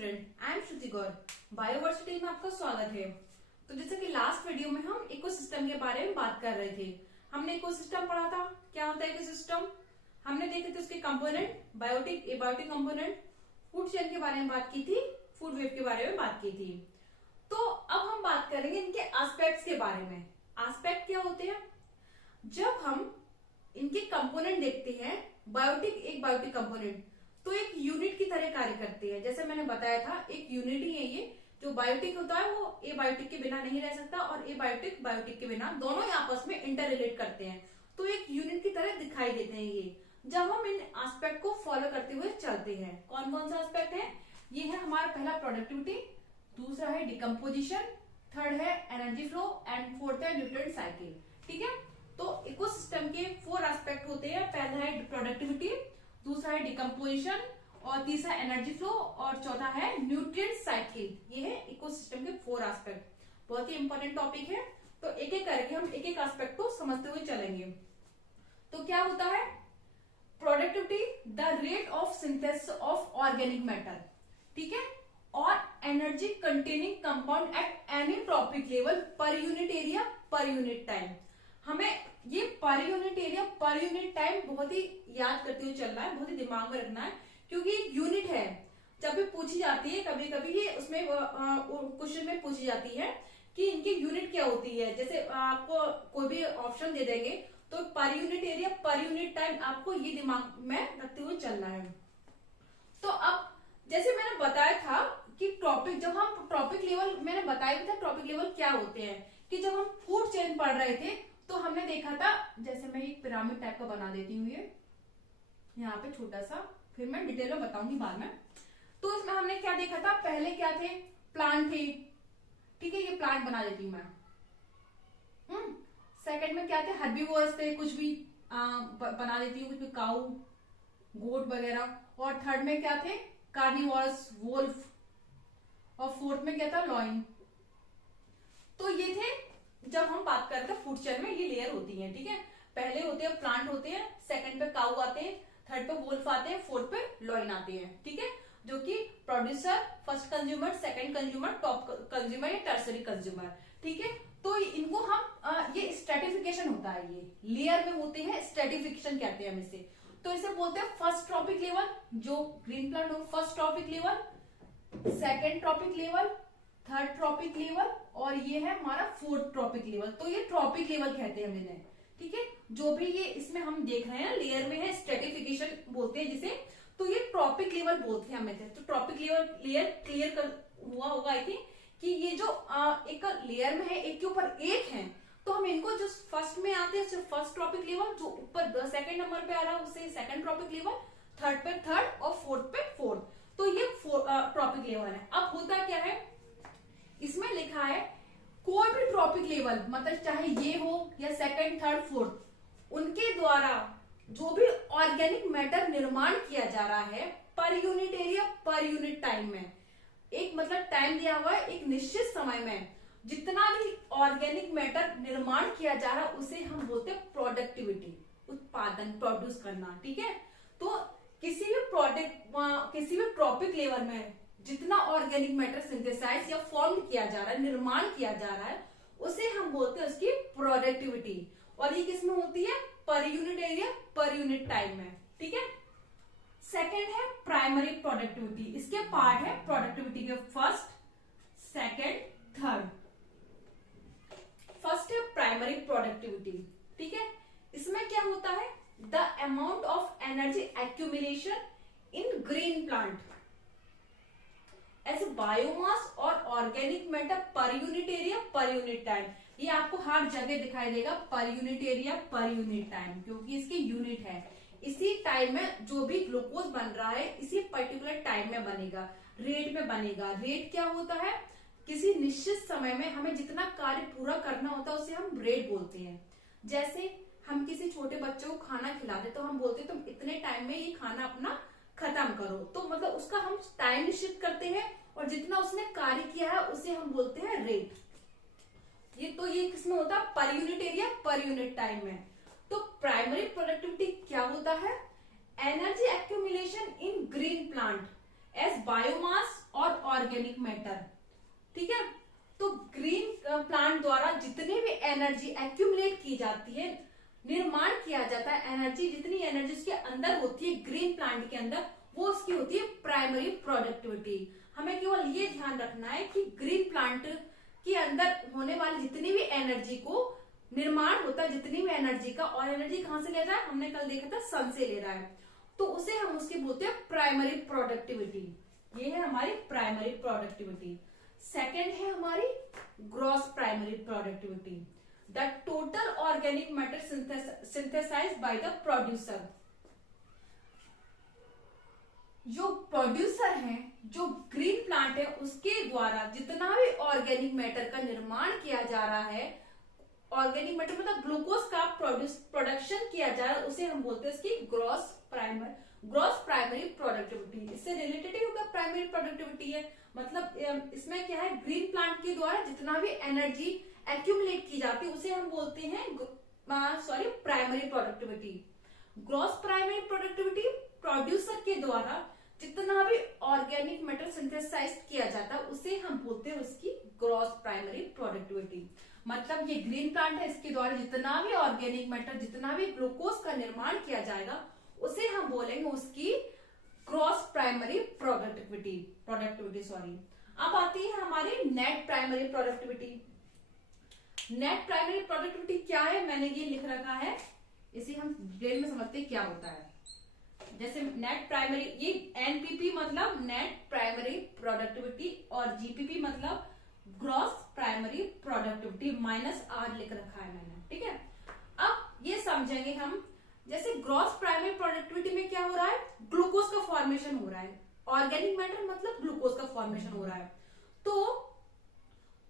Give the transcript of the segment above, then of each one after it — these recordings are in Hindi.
Student, I am Shruti Gaur. Bioversity में आपका स्वागत है। तो जैसे कि लास्ट वीडियो में हम इकोसिस्टम के बारे में बात कर रहे थे। हमने इकोसिस्टम पढ़ा था, क्या होता है इकोसिस्टम। हमने देखे थे उसके component, biotic, abiotic component, food chain के बारे में बात की थी, फूड वेब के बारे में बात की थी। तो अब हम बात करेंगे इनके एस्पेक्ट्स के बारे में। एस्पेक्ट क्या होते हैं? जब हम इनके कंपोनेंट देखते हैं, बायोटिक एक बायोटिक कंपोनेंट तो एक यूनिट की तरह कार्य करते हैं। जैसे मैंने बताया था, एक यूनिट ही है ये। जो बायोटिक होता है वो ए बायोटिक के बिना नहीं रह सकता और ए बायोटिक बायोटिक के बिना, दोनों ही आपस में इंटर रिलेट करते हैं, तो एक यूनिट की तरह दिखाई देते हैं ये, जब हम इन एस्पेक्ट को फॉलो करते हुए चलते हैं। कौन कौन सा एस्पेक्ट है? ये है हमारा पहला प्रोडक्टिविटी, दूसरा है डिकम्पोजिशन, थर्ड है एनर्जी फ्लो एंड फोर्थ है न्यूट्रिएंट साइकिल। ठीक है, तो इकोसिस्टम के 4 एस्पेक्ट होते हैं। पहला है प्रोडक्टिविटी, दूसरा है डिकम्पोजिशन और तीसरा एनर्जी फ्लो और चौथा है न्यूट्रिएंट साइकिल। ये है इकोसिस्टम के 4 एस्पेक्ट। बहुत ही इंपॉर्टेंट टॉपिक है, तो एक एक करके हम एक एक एस्पेक्ट को समझते हुए चलेंगे। तो क्या होता है productivity? The rate of synthesis of organic matter, ठीक है, और energy containing compound at any trophic level पर यूनिट एरिया पर यूनिट टाइम। हमें ये पर यूनिट एरिया पर यूनिट टाइम बहुत ही याद करते हुए चलना है, बहुत ही दिमाग में रखना है, क्योंकि एक यूनिट है। जब भी पूछी जाती है, कभी कभी ये उसमें क्वेश्चन में पूछी जाती है कि इनकी यूनिट क्या होती है। जैसे आपको कोई भी ऑप्शन दे देंगे तो पर यूनिट एरिया पर यूनिट टाइम, आपको ये दिमाग में रखते हुए चलना है। तो अब जैसे मैंने बताया था कि टॉपिक, जब हम टॉपिक लेवल, मैंने बताया था टॉपिक लेवल क्या होते हैं, कि जब हम फूड चेन पढ़ रहे थे तो हमने देखा था, जैसे मैं एक पिरामिड टाइप का बना देती हूँ ये यहाँ पे छोटा सा, फिर मैं डिटेल में बताऊंगी बाद में। तो इसमें हमने क्या देखा था? पहले क्या थे? प्लांट थे, ठीक है, ये प्लांट बना देती हूँ मैं। सेकंड में क्या थे? हर्बीवोर्स थे, कुछ भी बना देती हूँ, कुछ भी काऊ, गोट वगैरह। और थर्ड में क्या थे? Carnivorous, Wolff. और फोर्थ में क्या था? लॉइन। तो ये थे, जब हम बात करते हैं फूड चेन में ये लेयर होती है, ठीक है। पहले होते हैं प्लांट होते हैं, सेकंड पे काऊ आते हैं, थर्ड पे वोल्फ आते हैं, फोर्थ पे लॉइन आते हैं, ठीक है, जो कि producer, first consumer, second consumer, top consumer या टर्सरी कंज्यूमर, ठीक है। तो इनको हम ये स्ट्रेटिफिकेशन होता है, ये लेयर में होते हैं, स्ट्रेटिफिकेशन कहते हैं हम इसे। तो इसे बोलते हैं फर्स्ट ट्रॉपिक लेवल, जो ग्रीन प्लांट हो, first trophic level, second trophic level, third trophic level, और ये है हमारा फोर्थ ट्रॉपिक लेवल। तो ये ट्रॉपिक लेवल कहते हैं इन्हें, ठीक है। जो भी ये इसमें हम देख रहे हैं लेयर में है, स्ट्रेटिफिकेशन बोलते हैं जिसे, तो ये ट्रॉपिक लेवल बोलते हैं हमें। तो ट्रॉपिक लेवल लेयर क्लियर कर हुआ होगा आई थिंक, कि ये जो एक लेयर में है, एक के ऊपर एक है, तो हम इनको जो फर्स्ट में आते हैं फर्स्ट ट्रॉपिक लेवल, जो ऊपर सेकंड नंबर पे आ रहा है उसे सेकंड ट्रॉपिक लेवल, थर्ड पे थर्ड और फोर्थ पे फोर्थ। तो ये ट्रॉपिक लेवल है। अब होता क्या है, इसमें लिखा है कोई भी ट्रॉपिक लेवल, मतलब चाहे ये हो या सेकंड, थर्ड, फोर्थ, उनके द्वारा जो भी ऑर्गेनिक मैटर निर्माण किया जा रहा है पर यूनिट एरिया पर यूनिट टाइम में, एक मतलब टाइम दिया हुआ है, एक निश्चित समय में जितना भी ऑर्गेनिक मैटर निर्माण किया जा रहा है उसे हम बोलते हैं प्रोडक्टिविटी, उत्पादन, प्रोड्यूस करना, ठीक है। तो किसी भी प्रोडक्ट, किसी भी ट्रॉपिक लेवल में जितना ऑर्गेनिक मैटर सिंथेसाइज या फॉर्म किया जा रहा है, निर्माण किया जा रहा है, उसे हम बोलते हैं उसकी प्रोडक्टिविटी। और ये किसमें होती है? पर यूनिट एरिया पर यूनिट टाइम में, ठीक है। सेकंड है प्राइमरी प्रोडक्टिविटी। इसके पार्ट है प्रोडक्टिविटी के फर्स्ट, सेकंड, थर्ड। फर्स्ट है प्राइमरी प्रोडक्टिविटी, ठीक है। इसमें क्या होता है? The amount of energy accumulation in green plant as biomass और organic matter per unit area पर यूनिट टाइम। ये आपको हर जगह दिखाई देगा, पर यूनिट एरिया पर यूनिट टाइम, क्योंकि इसकी यूनिट है। इसी टाइम में जो भी ग्लूकोज बन रहा है इसी पर्टिकुलर टाइम में बनेगा, रेट में बनेगा। रेट क्या होता है? किसी निश्चित समय में हमें जितना कार्य पूरा करना होता है उसे हम रेट बोलते हैं। जैसे हम किसी छोटे बच्चे को खाना खिलाते तो हम बोलते तुम इतने टाइम में ये खाना अपना खत्म करो, तो मतलब उसका हम टाइम निश्चित करते हैं और जितना उसने कार्य किया है उसे हम बोलते हैं रेट। ये किसमें होता है? पर यूनिट एरिया पर यूनिट टाइम में। तो प्राइमरी प्रोडक्टिविटी क्या होता है? Energy accumulation in green plant as biomass और ऑर्गेनिक मैटर। ठीक है, तो ग्रीन प्लांट द्वारा जितने भी एनर्जी एक्यूमुलेट की जाती है, निर्माण किया जाता है, एनर्जी जितनी एनर्जी उसके अंदर होती है ग्रीन प्लांट के अंदर, वो उसकी होती है प्राइमरी प्रोडक्टिविटी। हमें केवल ये ध्यान रखना है कि ग्रीन प्लांट के अंदर होने वाली जितनी भी एनर्जी को निर्माण होता है, जितनी भी एनर्जी का, और एनर्जी कहां से ले रहा है, हमने कल देखा था सन से ले रहा है, तो उसे हम उसकी बोलते हैं प्राइमरी प्रोडक्टिविटी। ये है हमारी प्राइमरी प्रोडक्टिविटी। सेकेंड है हमारी gross primary productivity, the total organic matter synthesized by the producer. जो प्रोड्यूसर है, जो ग्रीन प्लांट है, उसके द्वारा जितना भी ऑर्गेनिक मैटर का निर्माण किया जा रहा है, ऑर्गेनिक मैटर मतलब ग्लूकोज का प्रोडक्शन किया जा रहा है, उसे हम बोलते हैं इसकी ग्रॉस प्राइमरी प्रोडक्टिविटी। इससे रिलेटेड ही होगा प्राइमरी प्रोडक्टिविटी है, मतलब इसमें क्या है, ग्रीन प्लांट के द्वारा जितना भी एनर्जी एक्यूमुलेट की जाती है उसे हम बोलते हैं primary productivity. Gross primary productivity producer के द्वारा जितना भी ऑर्गेनिक मैटर सिंथेसाइज किया जाता है उसे हम बोलते हैं उसकी ग्रॉस प्राइमरी प्रोडक्टिविटी। मतलब ये ग्रीन प्लांट है, इसके द्वारा जितना भी ऑर्गेनिक मैटर, जितना भी ग्लूकोज का निर्माण किया जाएगा उसे हम बोलेंगे उसकी ग्रॉस प्राइमरी प्रोडक्टिविटी। अब आती है हमारी net primary productivity. Net primary productivity क्या है, मैंने ये लिख रखा है, इसे हम डिटेल में समझते हैं क्या होता है। जैसे नेट प्राइमरी, ये एनपीपी मतलब नेट प्राइमरी प्रोडक्टिविटी और जीपीपी मतलब ग्रॉस प्राइमरी प्रोडक्टिविटी -R लिख रखा है मैंने। ठीक है, अब ये समझेंगे हम, जैसे ग्रॉस प्राइमरी प्रोडक्टिविटी में क्या हो रहा है, ग्लूकोज का फॉर्मेशन हो रहा है, ऑर्गेनिक मैटर मतलब ग्लूकोज का फॉर्मेशन हो रहा है, तो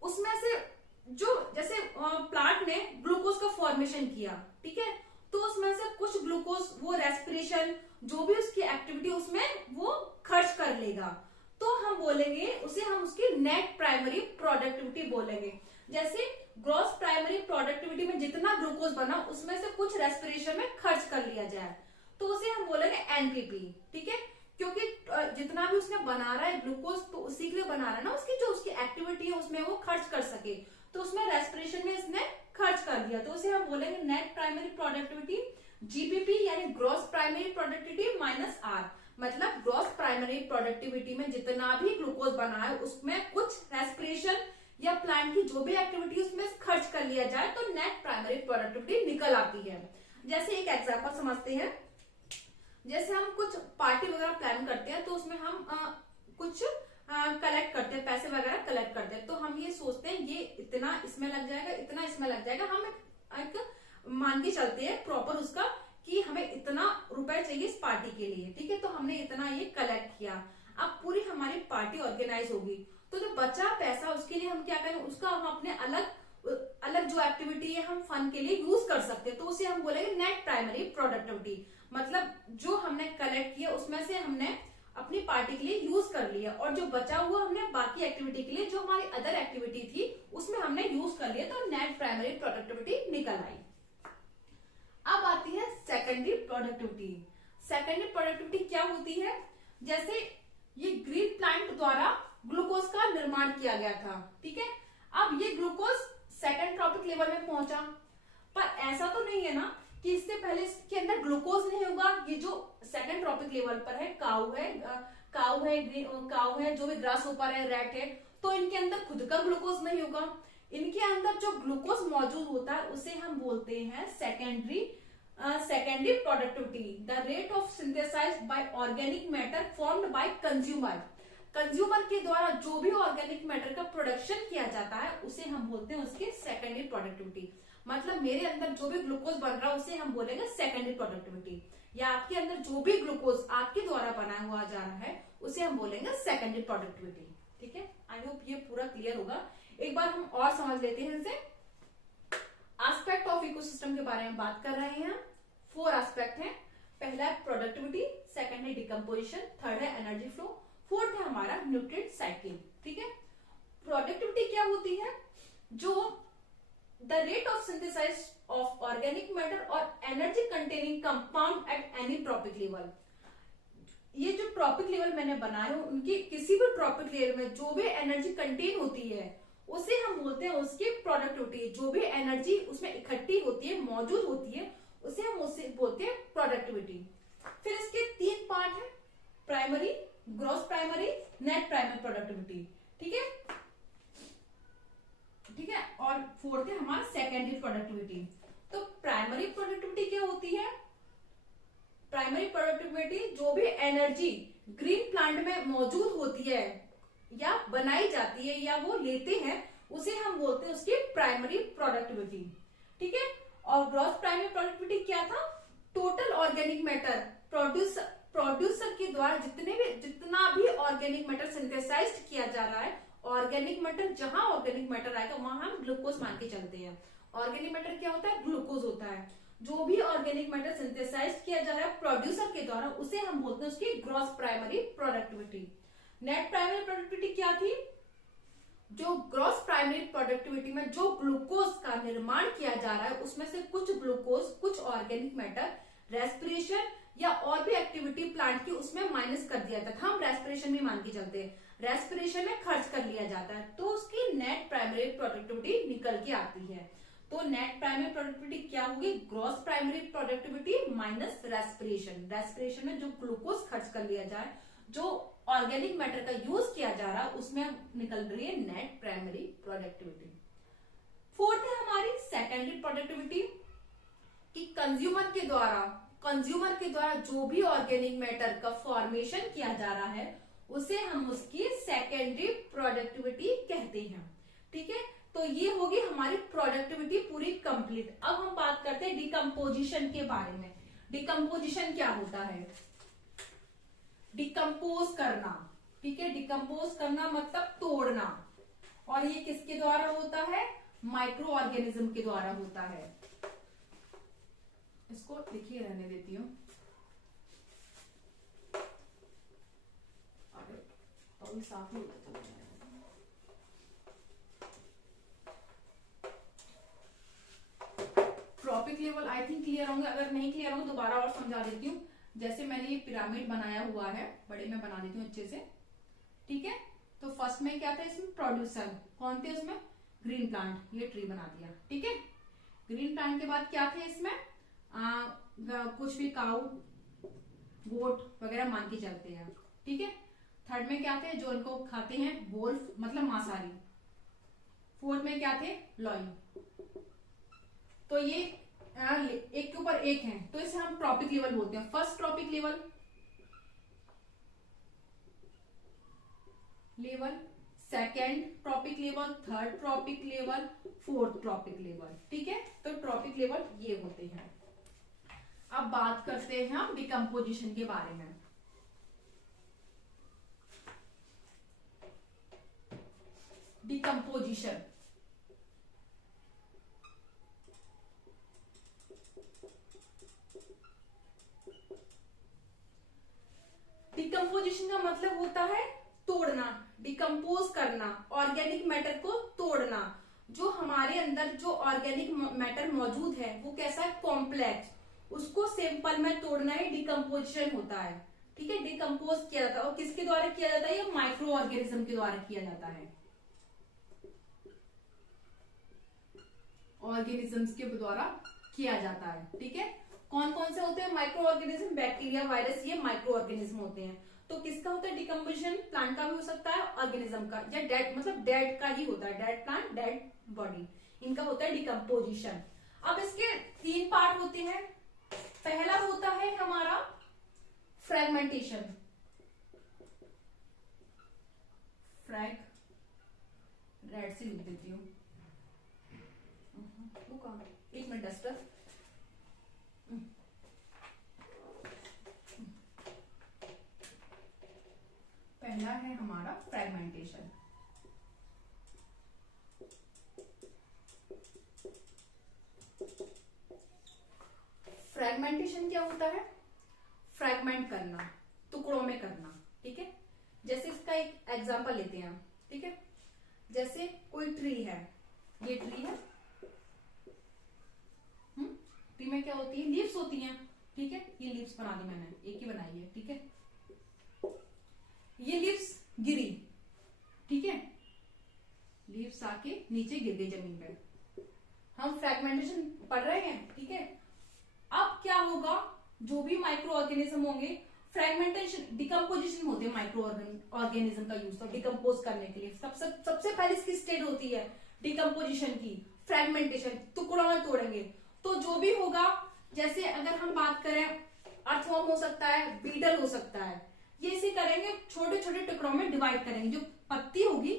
उसमें से जो जैसे प्लांट ने ग्लूकोज का फॉर्मेशन किया, ठीक है, तो उसमें से कुछ ग्लूकोज वो रेस्पिरेशन जो भी उसकी एक्टिविटी उसमें वो खर्च कर लेगा, तो हम बोलेंगे उसे, हम उसकी नेट प्राइमरी प्रोडक्टिविटी बोलेंगे। जैसे ग्रॉस प्राइमरी प्रोडक्टिविटी में जितना ग्लूकोज बना उसमें से कुछ रेस्पिरेशन में खर्च कर लिया जाए तो उसे हम बोलेंगे एनपीपी। ठीक है, क्योंकि जितना भी उसने बना रहा है ग्लूकोज तो उसी के लिए बना रहा है ना, उसकी जो उसकी एक्टिविटी है उसमें वो खर्च कर सके, तो उसमें रेस्पिरेशन में इसने खर्च कर दिया, तो उसे हम बोलेंगे नेट प्राइमरी प्रोडक्टिविटी जीपीपी, यानी ग्रॉस प्राइमरी प्रोडक्टिविटी -R। मतलब ग्रॉस प्राइमरी प्रोडक्टिविटी में जितना भी ग्लूकोज बना है उसमें कुछ रेस्पिरेशन या प्लांट की जो भी एक्टिविटी उसमें खर्च कर लिया जाए तो नेट प्राइमरी प्रोडक्टिविटी निकल आती है। जैसे एक एग्जांपल समझते हैं, जैसे हम कुछ पार्टी वगैरह प्लान करते हैं तो उसमें हम कुछ कलेक्ट करते हैं, पैसे वगैरह कलेक्ट करते हैं, तो हम ये सोचते हैं ये इतना इसमें लग जाएगा, इतना इसमें लग जाएगा, हम एक मान के चलते हैं प्रॉपर उसका कि हमें इतना रुपए चाहिए इस पार्टी के लिए। ठीक है, तो हमने इतना ये कलेक्ट किया, अब पूरी हमारी पार्टी ऑर्गेनाइज होगी, तो जो बचा पैसा उसके लिए हम क्या करें, उसका हम अपने अलग जो एक्टिविटी है हम फन के लिए यूज कर सकते हैं, तो उसे हम बोलेंगे नेट प्राइमरी प्रोडक्टिविटी। मतलब जो हमने कलेक्ट किया उसमें से हमने अपनी पार्टी के लिए यूज कर लिया और जो बचा हुआ हमने बाकी एक्टिविटी के लिए, जो हमारी अदर एक्टिविटी थी उसमें हमने यूज कर लिया, तो नेट प्राइमरी प्रोडक्टिविटी निकल आई। अब आती है सेकेंडरी प्रोडक्टिविटी। सेकेंडरी प्रोडक्टिविटी क्या होती है, जैसे ये ग्रीन प्लांट द्वारा ग्लूकोज का निर्माण किया गया था, ठीक है, अब ये ग्लूकोज सेकेंड ट्रॉपिक लेवल में पहुंचा, पर ऐसा तो नहीं है ना कि इससे पहले इसके अंदर ग्लूकोज नहीं होगा। ये जो सेकेंड ट्रॉपिक लेवल पर है, काऊ है, जो भी ग्रास ऊपर है, रैट है, तो इनके अंदर खुद का ग्लूकोज नहीं होगा, इनके अंदर जो ग्लूकोज मौजूद होता है उसे हम बोलते हैं secondary productivity, the rate of synthesized by organic matter formed by consumer के द्वारा जो भी ऑर्गेनिक मैटर का प्रोडक्शन किया जाता है उसे हम बोलते हैं उसकी सेकेंडरी प्रोडक्टिविटी। मतलब मेरे अंदर जो भी ग्लूकोज बन रहा है उसे हम बोलेंगे सेकेंडरी प्रोडक्टिविटी, या आपके अंदर जो भी ग्लूकोज आपके द्वारा बनाया हुआ जा रहा है उसे हम बोलेंगे सेकेंडरी प्रोडक्टिविटी। ठीक है, आई होप ये पूरा क्लियर होगा। एक बार हम और समझ लेते हैं इनसे। एस्पेक्ट ऑफ इकोसिस्टम के बारे में बात कर रहे हैं। 4 एस्पेक्ट हैं। पहला है प्रोडक्टिविटी, सेकंड है डिकम्पोजिशन, थर्ड है एनर्जी फ्लो, फोर्थ है हमारा न्यूट्रिएंट साइकिल। ठीक है, प्रोडक्टिविटी क्या होती है, जो the rate of synthesize of organic matter और energy containing compound at any trophic level. ये जो ट्रॉपिक ट्रॉपिक लेवल मैंने बनाए हो उनकी किसी भी ट्रॉपिक लेवल में जो भी एनर्जी कंटेन होती है उसे हम बोलते हैं उसकी प्रोडक्टिविटी। जो भी एनर्जी उसमें इकट्ठी होती है, मौजूद होती है, उसे हम उसे बोलते हैं प्रोडक्टिविटी। फिर इसके 3 पार्ट है, primary, gross primary, net primary productivity. ठीक है, ठीक है। और फोर्थ है हमारा सेकेंडरी प्रोडक्टिविटी। तो प्राइमरी प्रोडक्टिविटी क्या होती है? प्राइमरी प्रोडक्टिविटी जो भी एनर्जी ग्रीन प्लांट में मौजूद होती है या बनाई जाती है या वो लेते हैं उसे हम बोलते हैं उसकी प्राइमरी प्रोडक्टिविटी। ठीक है। और ग्रॉस प्राइमरी प्रोडक्टिविटी क्या था? टोटल ऑर्गेनिक मैटर प्रोड्यूसर के द्वारा जितना भी ऑर्गेनिक मैटर सिंथेसाइज किया जा रहा है। ऑर्गेनिक मैटर, जहां ऑर्गेनिक मैटर आएगा वहां हम ग्लूकोज मान के चलते हैं। ऑर्गेनिक मैटर क्या होता है? ग्लूकोज होता है। जो भी ऑर्गेनिक मैटर सिंथेसाइज किया जा रहा है प्रोड्यूसर के द्वारा उसे हम बोलते हैं उसकी gross primary productivity. Net primary productivity क्या थी? जो ग्रॉस प्राइमरी प्रोडक्टिविटी में जो ग्लूकोज का निर्माण किया जा रहा है उसमें से कुछ ग्लूकोज, कुछ ऑर्गेनिक मैटर रेस्पिरेशन या और भी एक्टिविटी प्लांट की उसमें माइनस कर दिया जाता है। हम रेस्पिरेशन भी मान के चलते हैं, रेस्पिरेशन में खर्च कर लिया जाता है तो उसकी नेट प्राइमरी प्रोडक्टिविटी निकल के आती है। तो नेट प्राइमरी प्रोडक्टिविटी क्या होगी? Gross primary productivity minus respiration. Respiration में जो ग्लूकोज खर्च कर लिया जाए, जो ऑर्गेनिक मैटर का यूज किया जा रहा है उसमें निकल रही है नेट प्राइमरी प्रोडक्टिविटी। फोर्थ है हमारी सेकेंडरी प्रोडक्टिविटी कि कंज्यूमर के द्वारा जो भी ऑर्गेनिक मैटर का फॉर्मेशन किया जा रहा है उसे हम उसकी सेकेंडरी प्रोडक्टिविटी कहते हैं। ठीक है, तो ये होगी हमारी प्रोडक्टिविटी पूरी कंप्लीट। अब हम बात करते हैं डिकम्पोजिशन के बारे में। डिकम्पोजिशन क्या होता है? डिकम्पोज करना। ठीक है, डिकम्पोज करना मतलब तोड़ना। और ये किसके द्वारा होता है? माइक्रो ऑर्गेनिज्म के द्वारा होता है। इसको लिखिए, रहने देती हूँ। अरे साफ नहीं होता। Trophic level I think clear होंगे, अगर नहीं क्लियर होंगे दोबारा और समझा देती हूँ। जैसे मैंने ये पिरामिड बनाया हुआ है, बड़े में बना देती हूँ अच्छे से। ठीक है, तो फर्स्ट में क्या था इसमें? प्रोड्यूसर कौन थे उसमें? ग्रीन प्लांट, ये ट्री बना दिया। ठीक है, ग्रीन प्लांट के बाद क्या थे इसमें? कुछ भी काऊ, गोट वगैरह मान के चलते हैं। ठीक है, थर्ड में क्या थे? जो इनको खाते हैं, वोल्फ मतलब मांसाहारी। फोर्थ में क्या थे? लॉइन। तो ये एक के ऊपर एक है तो इसे हम ट्रॉपिक लेवल बोलते हैं। First trophic level, second trophic level, third trophic level, fourth trophic level. ठीक है, तो ट्रॉपिक लेवल ये होते हैं। अब बात करते हैं हम डिकम्पोजिशन के बारे में। डिकम्पोजिशन डिकम्पोजिशन का मतलब होता है तोड़ना, डिकम्पोज करना, ऑर्गेनिक मैटर को तोड़ना। जो हमारे अंदर जो ऑर्गेनिक मैटर मौजूद है वो कैसा है? कॉम्प्लेक्स, उसको सिंपल में तोड़ना ही डिकम्पोजिशन होता है। ठीक है, डिकम्पोज किया जाता है। और किसके द्वारा किया जाता है? ये माइक्रो ऑर्गेनिज्म के द्वारा किया जाता है। ऑर्गेनिजम्स के द्वारा किया जाता है। ठीक है, कौन कौन से होते हैं माइक्रो ऑर्गेनिज्म? बैक्टीरिया, वायरस, ये माइक्रो ऑर्गेनिज्म होते हैं। तो किसका होता है डिकम्पोजिशन? प्लांट का भी हो सकता है, ऑर्गेनिज्म का, या डेड मतलब डेड का ही होता है। डेड प्लांट, डेड बॉडी, इनका होता है डिकम्पोजिशन। अब इसके 3 पार्ट होते हैं। पहला होता है हमारा फ्रेगमेंटेशन। रेड से लिख देती हूँ, एक मिनट डस्टर। पहला है हमारा फ्रेगमेंटेशन। फ्रेगमेंटेशन क्या होता है? फ्रेगमेंट करना, टुकड़ों में करना। ठीक है, जैसे इसका एक एग्जांपल लेते हैं। ठीक है, जैसे कोई ट्री है, ये ट्री है। ट्री में क्या होती है? लीव्स होती हैं। ठीक है, ये लीव्स बना दी मैंने, एक ही बनाई है। ठीक है, ये लीव्स गिरी, ठीक है, लीव्स आके नीचे गिर गई जमीन पे, हम फ्रेगमेंटेशन पढ़ रहे हैं, ठीक है। अब क्या होगा, जो भी माइक्रो ऑर्गेनिज्म होंगे, फ्रेगमेंटेशन डिकम्पोजिशन होते हैं माइक्रो ऑर्गेनिज्म का यूज तो डिकम्पोज करने के लिए सबसे पहले इसकी स्टेज होती है डिकम्पोजिशन की, फ्रेगमेंटेशन, टुकड़ों में तोड़ेंगे। तो जो भी होगा, जैसे अगर हम बात करें अर्थवर्म हो सकता है, बीटल हो सकता है, ये इसे करेंगे छोटे छोटे टुकड़ों में डिवाइड करेंगे, जो पत्ती होगी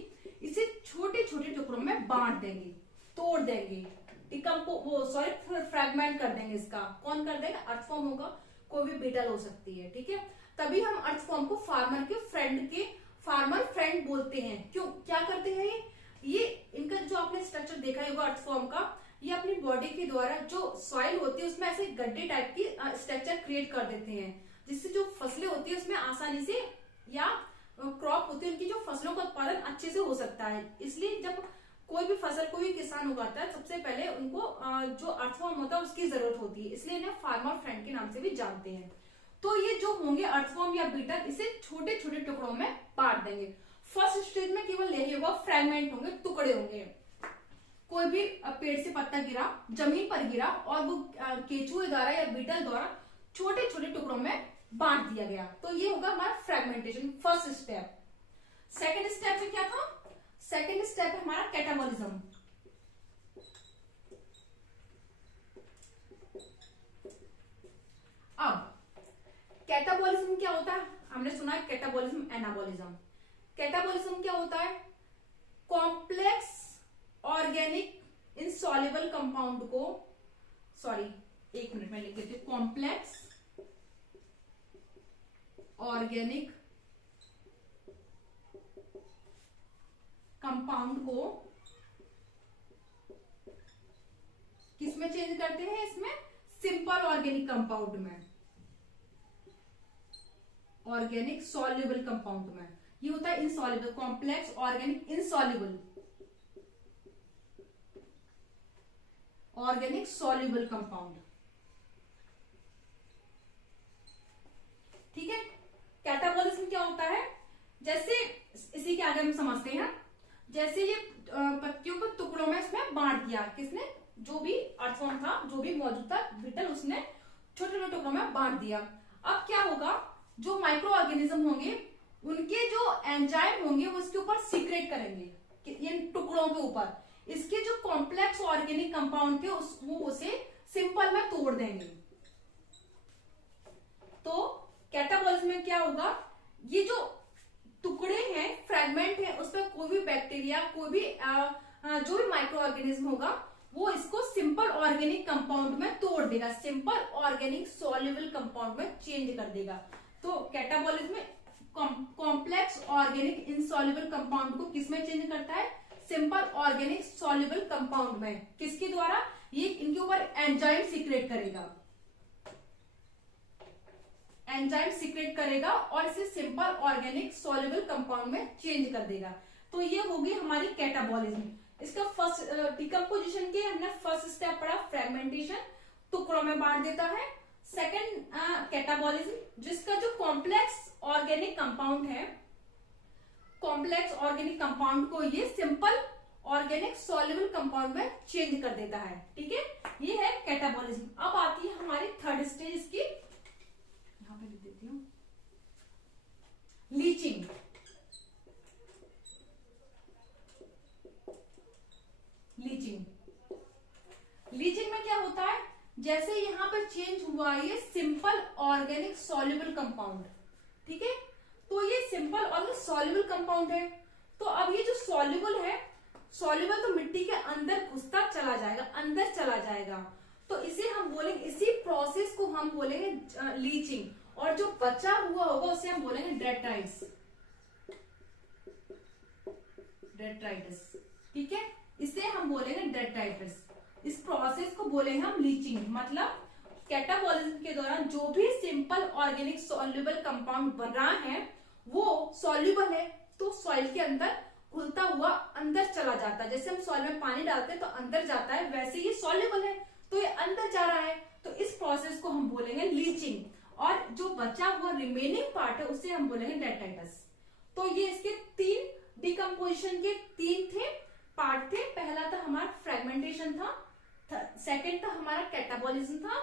इसे छोटे छोटे टुकड़ों में बांट देंगे, तोड़ देंगे, फ्रेगमेंट कर देंगे। इसका कौन कर देगा, अर्थवर्म होगा, कोई भी बीटल हो सकती है, ठीक है। तभी हम अर्थवर्म को फार्मर फ्रेंड बोलते हैं। क्यों, क्या करते हैं ये इनका जो आपने स्ट्रक्चर देखा होगा अर्थवर्म का, ये अपनी बॉडी के द्वारा जो सॉइल होती है उसमें ऐसे गड्ढे टाइप की स्ट्रक्चर क्रिएट कर देते हैं, जिससे जो फसलें होती है उसमें आसानी से, या क्रॉप होती है उनकी, जो फसलों का उत्पादन अच्छे से हो सकता है। इसलिए जब कोई भी फसल कोई भी किसान उगाता है, सबसे पहले उनको जो अर्थवर्म होता है उसकी जरूरत होती है, इसलिए इन्हें फार्मर फ्रेंड के नाम से भी जानते हैं। तो ये जो होंगे अर्थवर्म या बीटल, इसे छोटे छोटे टुकड़ों में बांट देंगे। फर्स्ट स्टेज में केवल यही होगा, फ्रेगमेंट होंगे, टुकड़े होंगे। कोई भी पेड़ से पत्ता गिरा, जमीन पर गिरा, और वो केचुए द्वारा या बीटल द्वारा छोटे छोटे टुकड़ों में बांट दिया गया, तो ये होगा हमारा fragmentation, first step. Second step में क्या था, सेकेंड स्टेप है हमारा कैटाबॉलिज्म। अब कैटाबॉलिज्म क्या होता है, हमने सुना है कैटाबॉलिज्म, एनाबॉलिज्म। कैटाबॉलिज्म क्या होता है, कॉम्प्लेक्स ऑर्गेनिक इनसॉल्युबल कंपाउंड को, एक मिनट में लिख देती हूं, कॉम्प्लेक्स ऑर्गेनिक कंपाउंड को किसमें चेंज करते हैं, इसमें सिंपल ऑर्गेनिक कंपाउंड में, ऑर्गेनिक सॉल्युबल कंपाउंड में। ये होता है insoluble, complex organic insoluble, organic soluble compound, ठीक है। कैटाबॉलिज्म क्या होता है, जैसे इसी के आगे हम समझते हैं, जैसे ये पत्तियों को टुकड़ों में इसमें बांट दिया, किसने, जो भी अर्थवर्म था, जो भी मौजूद था बीटल, उसने छोटे छोटे टुकड़ों में बांट दिया। अब क्या होगा, जो माइक्रो ऑर्गेनिज्म होंगे उनके जो एंजाइम होंगे वो इसके ऊपर सीक्रेट करेंगे, इन टुकड़ों के ऊपर, इसके जो कॉम्प्लेक्स ऑर्गेनिक कंपाउंड थे वो उसे सिंपल में तोड़ देंगे। तो कैटाबॉलिज्म में क्या होगा, ये जो टुकड़े हैं, फ्रेगमेंट है, उसमें कोई भी बैक्टीरिया, कोई भी जो भी माइक्रो ऑर्गेनिज्म होगा वो इसको सिंपल ऑर्गेनिक कंपाउंड में तोड़ देगा, सिंपल ऑर्गेनिक सॉल्युबल कंपाउंड में चेंज कर देगा। तो कैटाबॉलिज्म में कॉम्प्लेक्स ऑर्गेनिक इनसॉल्युबल कंपाउंड को किसमें चेंज करता है, सिंपल ऑर्गेनिक सॉल्युबल कंपाउंड में। किसके द्वारा, ये इनके ऊपर एंजाइम सीक्रेट करेगा, एंजाइम सीक्रेट करेगा और इसे सिंपल ऑर्गेनिक सॉल्युबल कंपाउंड में चेंज कर देगा। तो ये होगी हमारी कैटाबॉलिज्म। इसका फर्स्ट डिकम्पोजिशन के हमने फर्स्ट स्टेप पढ़ा, फ्रेगमेंटेशन, टुकड़ों में बांट देता है। सेकंड कैटाबॉलिज्म, जिसका जो कॉम्प्लेक्स ऑर्गेनिक कंपाउंड है, कॉम्प्लेक्स ऑर्गेनिक कंपाउंड को ये सिंपल ऑर्गेनिक सॉल्युबल कंपाउंड में चेंज कर देता है, ठीक है। ये है कैटाबॉलिज्म। अब आती है हमारी थर्ड स्टेज, इसकी यहां पे लिख देती हूं, लीचिंग। लीचिंग में क्या होता है, जैसे यहां पर चेंज हुआ ये सिंपल ऑर्गेनिक सॉल्युबल कंपाउंड, ठीक है। तो ये सिंपल ऑर्गेनिक सॉल्युबल कंपाउंड है, तो अब ये जो सॉल्युबल है, सॉल्युबल तो मिट्टी के अंदर घुसता चला जाएगा, अंदर चला जाएगा, तो इसे हम बोलेंगे, इसी प्रोसेस को हम बोलेंगे लीचिंग। और जो बचा हुआ होगा उसे हम बोलेंगे डेट्राइट्स, ठीक है, इसे हम बोलेंगे डेट्राइट्स। इस प्रोसेस को बोलेंगे हम लीचिंग। मतलब कैटाबॉलिज्म के दौरान जो भी सिंपल ऑर्गेनिक सॉल्युबल कंपाउंड बन रहा है वो सॉल्युबल है, तो सॉइल के अंदर घुलता हुआ अंदर चला जाता है। जैसे हम सॉइल में पानी डालते हैं तो अंदर जाता है, वैसे ये सॉल्युबल है तो ये अंदर जा रहा है, तो इस प्रोसेस को हम बोलेंगे लीचिंग। और जो बचा हुआ रिमेनिंग पार्ट है उसे हम बोलेंगे डेट्राइट्स। तो ये इसके तीन डिकम्पोजिशन के तीन थे पार्ट थे। पहला था हमारा फ्रेगमेंटेशन था, सेकंड था हमारा कैटाबॉलिज्म था,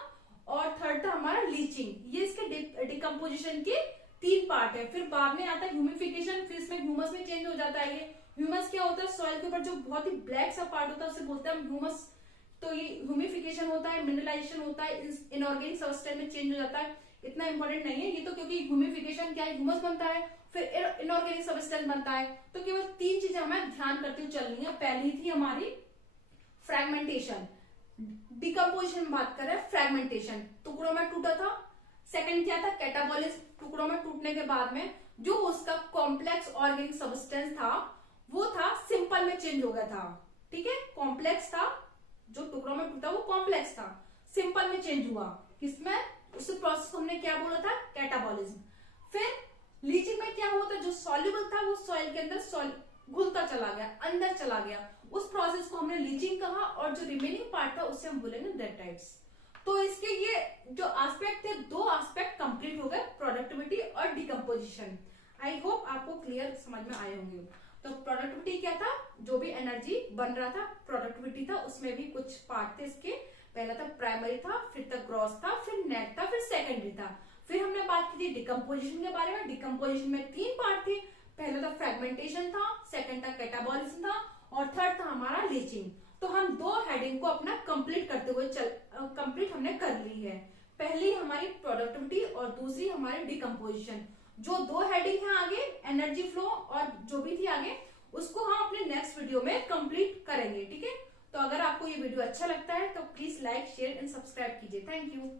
और थर्ड था हमारा लीचिंग। ये इसके डिकम्पोजिशन के तीन पार्ट है। फिर बाद में आता है ह्यूमिफिकेशन, फिर इसमें ह्यूमस में चेंज हो जाता है। ये ह्यूमस क्या होता है, सॉइल के ऊपर जो बहुत ही ब्लैक सा पार्ट होता है उसे बोलते हैं हम ह्यूमस। तो ये ह्यूमिफिकेशन होता है, मिनरलाइजेशन होता है, इनऑर्गेनिक सब्सटेंस में चेंज हो जाता है। इतना इंपॉर्टेंट नहीं है ये तो, क्योंकि ह्यूमिफिकेशन क्या है, ह्यूमस बनता है, फिर इनऑर्गेनिक सब्सटेंस बनता है। तो केवल तीन चीजें हमें ध्यान करते हुए चलनी है। पहली थी हमारी फ्रेगमेंटेशन, डिकम्पोजिशन में बात करें फ्रेगमेंटेशन, टुकड़ों में टूटा था। सेकंड क्या था, कैटाबॉलिज्म, टुकड़ों में टूटने के बाद में जो उसका कॉम्प्लेक्स ऑर्गेनिक सब्सटेंस था वो था सिंपल में चेंज हो गया था। ठीक है, कॉम्प्लेक्स था, जो टुकड़ों में टूटा वो कॉम्प्लेक्स था, सिंपल में चेंज हुआ। किसमें, उस प्रोसेस को हमने क्या बोला था, कैटाबॉलिज्म। फिर लीचिंग में क्या हुआ था, जो सॉल्युबल था वो सॉइल के अंदर घुलता चला गया, अंदर चला गया, उस प्रोसेस को हमने लीचिंग कहा। और जो रिमेनिंग पार्ट था उसे हम बोलेंगे डेट्राइट्स। तो इसके ये जो एस्पेक्ट थे, दो एस्पेक्ट कंप्लीट हो गए, प्रोडक्टिविटी और डिकम्पोजिशन। आई होप आपको क्लियर समझ में आए होंगे। तो प्रोडक्टिविटी क्या था, जो भी एनर्जी बन रहा था प्रोडक्टिविटी था, उसमें भी कुछ पार्ट थे इसके। पहला था प्राइमरी था, फिर था ग्रॉस था, फिर नेट था, फिर सेकेंडरी था। फिर हमने बात की थी डिकम्पोजिशन के बारे में। डिकम्पोजिशन में तीन पार्ट थे, पहला था फ्रेगमेंटेशन था, सेकंड था कैटाबॉलिज्म था, और थर्ड था हमारा लीचिंग। तो हम दो हेडिंग को अपना कंप्लीट करते हुए कंप्लीट हमने कर ली है। पहली हमारी प्रोडक्टिविटी और दूसरी हमारी डिकम्पोजिशन। जो दो हेडिंग है आगे, एनर्जी फ्लो और जो भी थी आगे, उसको हम अपने नेक्स्ट वीडियो में कंप्लीट करेंगे। ठीक है, तो अगर आपको ये वीडियो अच्छा लगता है तो please like, share and subscribe कीजिए। Thank you.